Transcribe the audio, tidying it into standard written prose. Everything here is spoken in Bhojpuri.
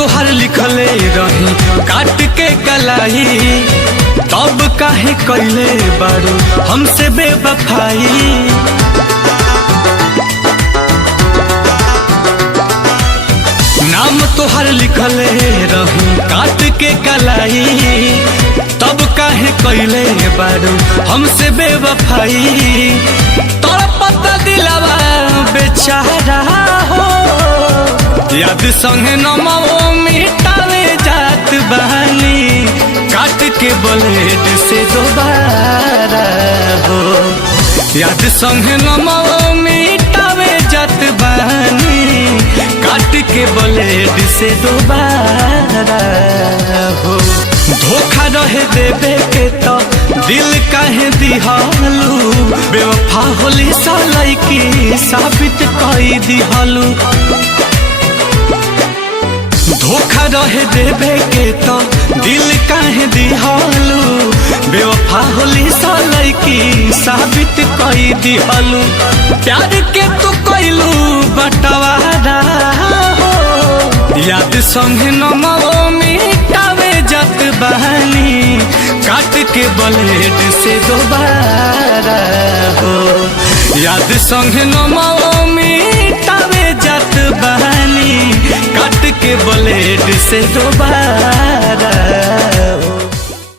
तोहर लिखले रही काट के कलाई, तब काहे कैले बारू हमसे बेवफाई। नाम तोहर लिखले रही काट के कलाई, तब काहे कैले बारू हमसे बेवफाई। तड़पता दिलवा बेचारा हो, याद संगे नमो मिटावे जात बहानी, काट के ब्लेड से दोबारा हो। याद संगे नमो मिटावे जात बहानी, काट के ब्लेड से दोबारा हो। धोखा रहे देवे के तो दिल काहे दिहालू, बेवफा होली सालाई की साबित कई दिहालू। धोखा रहे देवे के तो दिल काहे दिहालू, बेवफा होली सालाई की साबित कई दिहालू। प्यार के तू कैलू बंटवारा हो, याद संगे नमो मिटावे जात बहानी, काट के ब्लेड से दोबारा हो। याद संगे नमो मिटावे जात बहानी, काट के ब्लेड से दोबारा हो।